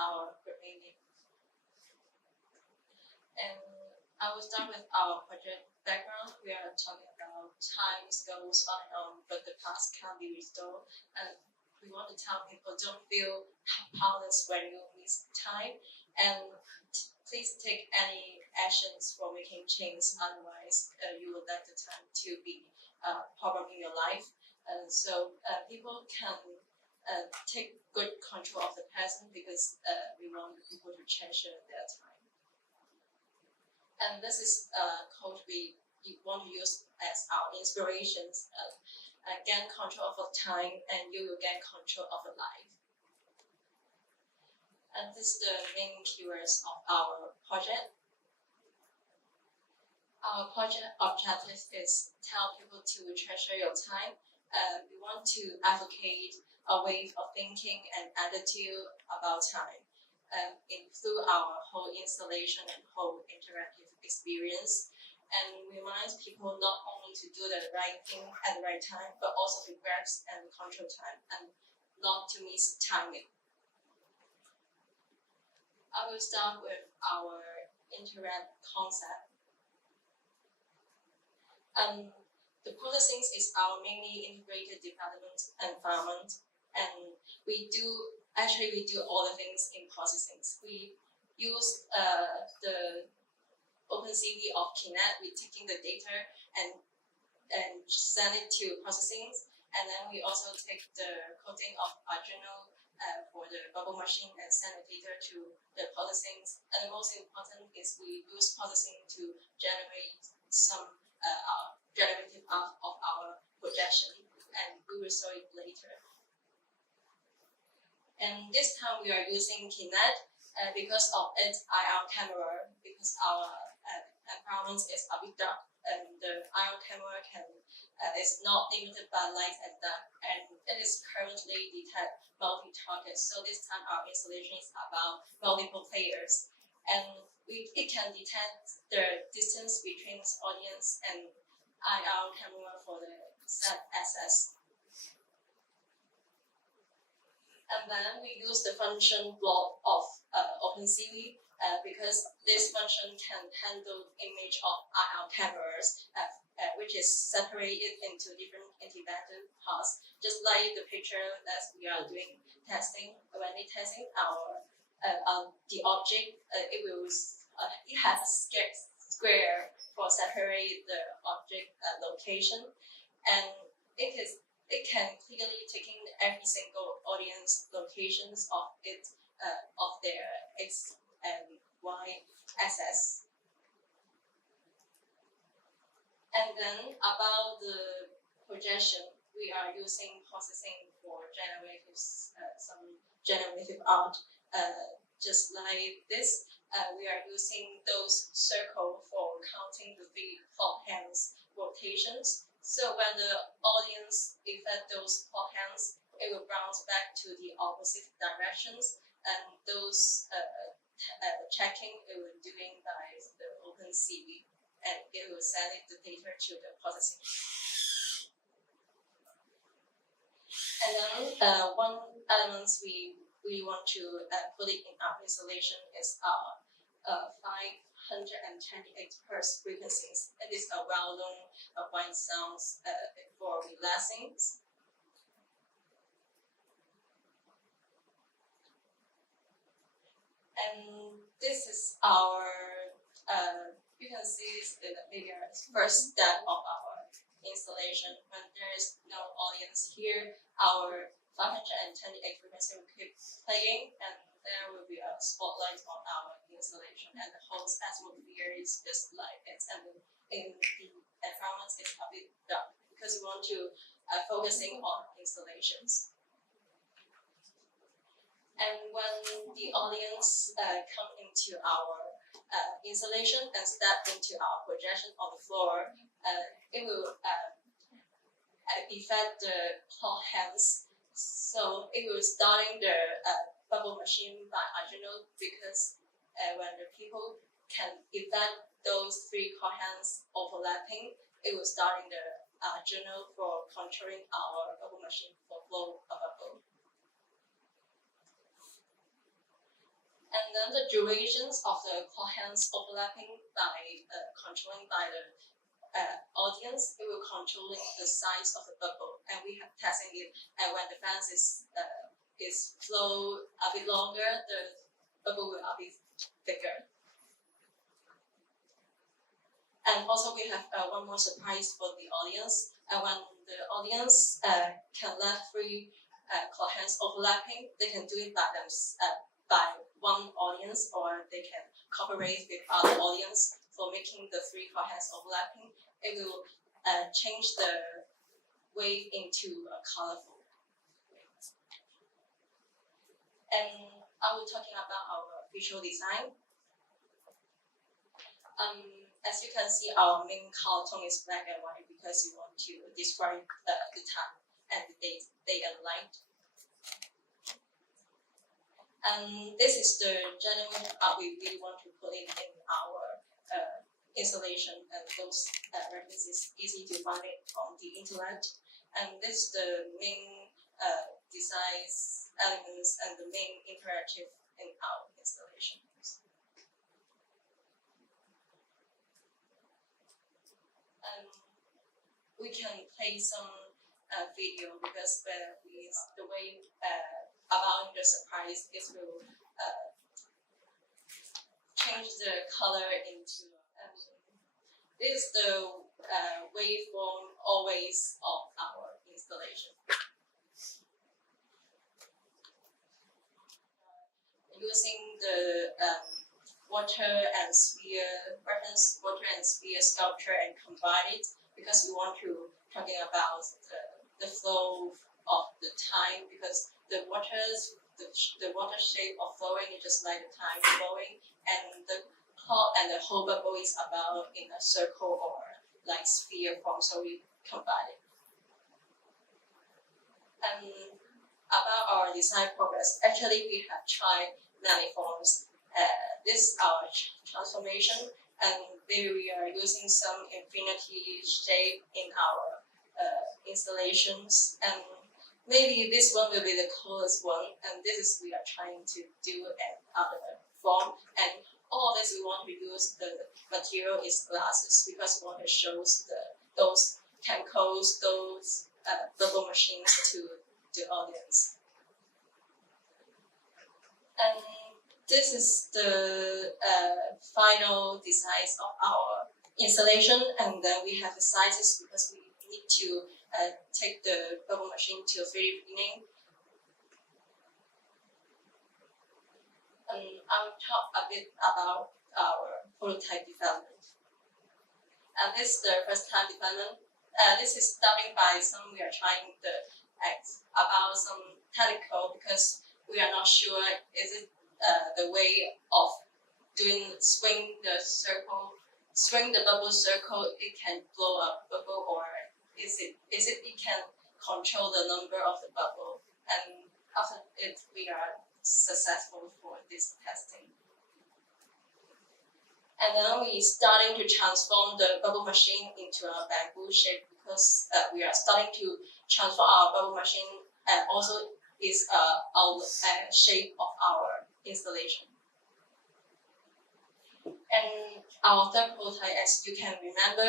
our group name. And I will start with our project background. We are talking about time goes on and on, but the past can't be restored. And we want to tell people don't feel powerless when you miss time. And please take any actions for making change. Otherwise, you will let the time to be problem in your life. And so people can take good control of the present because we want people to treasure their time. And this is a quote we want to use as our inspirations. Gain control of time and you will gain control of your life. And this is the main keywords of our project. Our project objective is tell people to treasure your time. We want to advocate a way of thinking and attitude about time. Through our whole installation and whole interactive experience, and remind people not only to do the right thing at the right time, but also to grasp and control time and not to miss timing. I will start with our interact concept. The processing is our mainly integrated development environment, and we do all the things in processing. We use the OpenCV of Kinet. We're taking the data and send it to processing, and then we also take the coding of Arduino for the bubble machine and send the data to the processing. And the most important is we use processing to generate some derivative of our projection, and we will show it later. And this time we are using Kinet because of its IR camera, because our environment is a bit dark, and the IR camera is not limited by light and dark, and it is currently detect multi-target. So this time our installation is about multiple players, and it can detect the distance between the audience and IR camera for the set access. And then we use the function block of OpenCV because this function can handle image of IR cameras, which is separated into different independent parts. Just like the picture that we are doing testing, when we testing the object, it has a square for separate the object location, and it can clearly taking every single audience locations of their X and Y axis. And then about the projection, we are using processing for some generative art, just like this. We are using those circles for counting the 3 clock hands rotations. So when the audience effect those clock hands, it will bounce back to the opposite directions, and those checking it will doing by the OpenCV, and it will send the data to the processing. And then one element we want to put it in our installation is our 528 Hz frequencies. It is a well-known white sounds for relaxing. And this is our, you can see this in the video, first step of our installation. When there is no audience here, our 528 frequency will keep playing, and there will be a spotlight on our installation, and the whole atmosphere is just like it, and in the environment is a bit dark because we want to focusing on installations. And when the audience come into our installation and step into our projection on the floor, it will affect the clock hands. So it will starting the bubble machine by Arduino, because when the people can effect those 3 clock hands overlapping, it will starting the Arduino for controlling our bubble machine for flow of bubble. And then the durations of the coherence overlapping by controlling by the audience, it will controlling the size of the bubble, and we have testing it. And when the fans is flow a bit longer, the bubble will be bigger. And also we have one more surprise for the audience. When the audience can let free coherence overlapping, they can do it by one audience, or they can cooperate with other audience for making the three coherence overlapping. It will change the wave into a colorful wave. And I will talking about our visual design. As you can see, our main color tone is black and white because we want to describe the time and the day and night. And this is the genuine art we really want to put in our installation, and those references easy to find it on the internet. And this is the main design elements and the main interactive in our installation. We can play some video because the way about the surprise is will change the color into. This is the waveform always of our installation. Using the water and sphere reference, water and sphere sculpture, and combine it because we want to talking about the flow of the time, because the water shape of flowing is just like the time flowing, and the cloud and the whole bubble is about in a circle or like sphere form, so we combine it. And about our design progress, actually we have tried many forms. This is our transformation, and there we are using some infinity shape in our installations, and maybe this one will be the coolest one, and this is we are trying to do another form. And all this we want to use the material is glasses because we want to show those chemicals, those bubble machines to the audience. And this is the final designs of our installation, and then we have the sizes because we need to take the bubble machine to the very beginning. I'll talk a bit about our prototype development. This is the first time development. This is starting by some we are trying about some technical because we are not sure is it the way of doing swing the bubble circle, it can blow up bubble, or is it can control the number of the bubble. And after it we are successful for this testing. And then we starting to transform the bubble machine into a bamboo shape because we are starting to transform our bubble machine, and also is our shape of our installation. And our third prototype, as you can remember,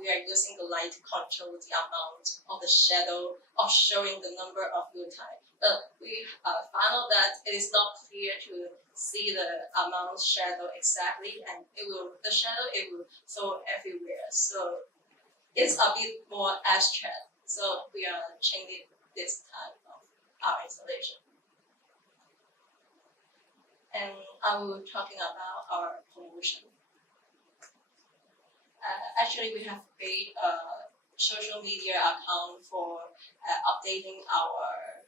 we are using the light to control the amount of the shadow of showing the number of type. But we found out that it is not clear to see the amount shadow exactly, and the shadow will flow everywhere. So it's a bit more abstract. So we are changing this type of our installation. And I will talking about our promotion. Actually, we have made a social media account for updating our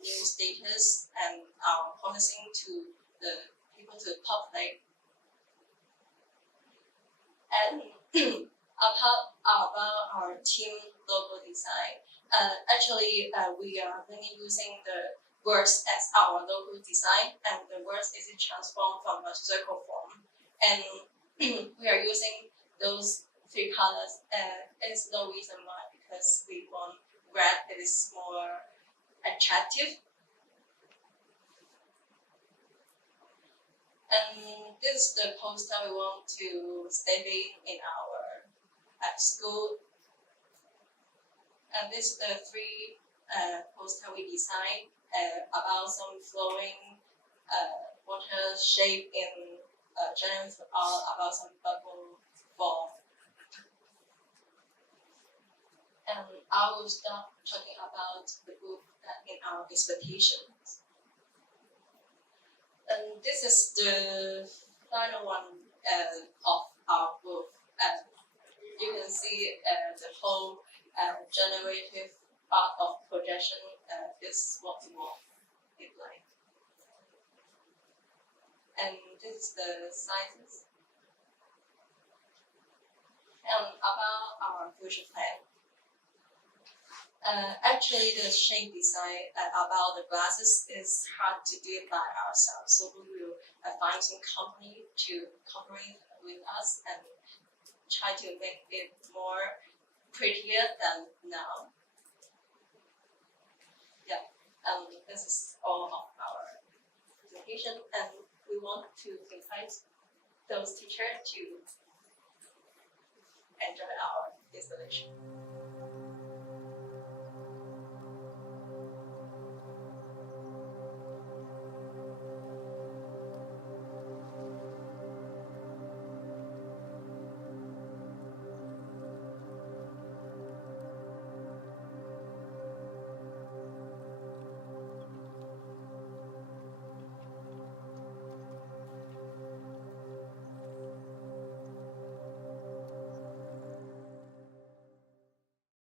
new status and our promising to the people, to the public. And about our team logo design, actually we are mainly using the words as our logo design, and the words is transformed from a circle form, and we are using those three colors. There's no reason why, because we want red, it is more attractive. And this is the poster we want to stay in our school. And this is the three poster we designed about some flowing water shape in general about some bubble form. And I will start talking about the book in our expectations. And this is the final one of our book. You can see the whole generative part of projection is what we want it like. And this is the sizes. And about our future plan. Actually, the shape design about the glasses is hard to do by ourselves. So we will find some company to cooperate with us and try to make it more prettier than now. Yeah, this is all of our presentation, and we want to invite those teachers to enjoy our installation.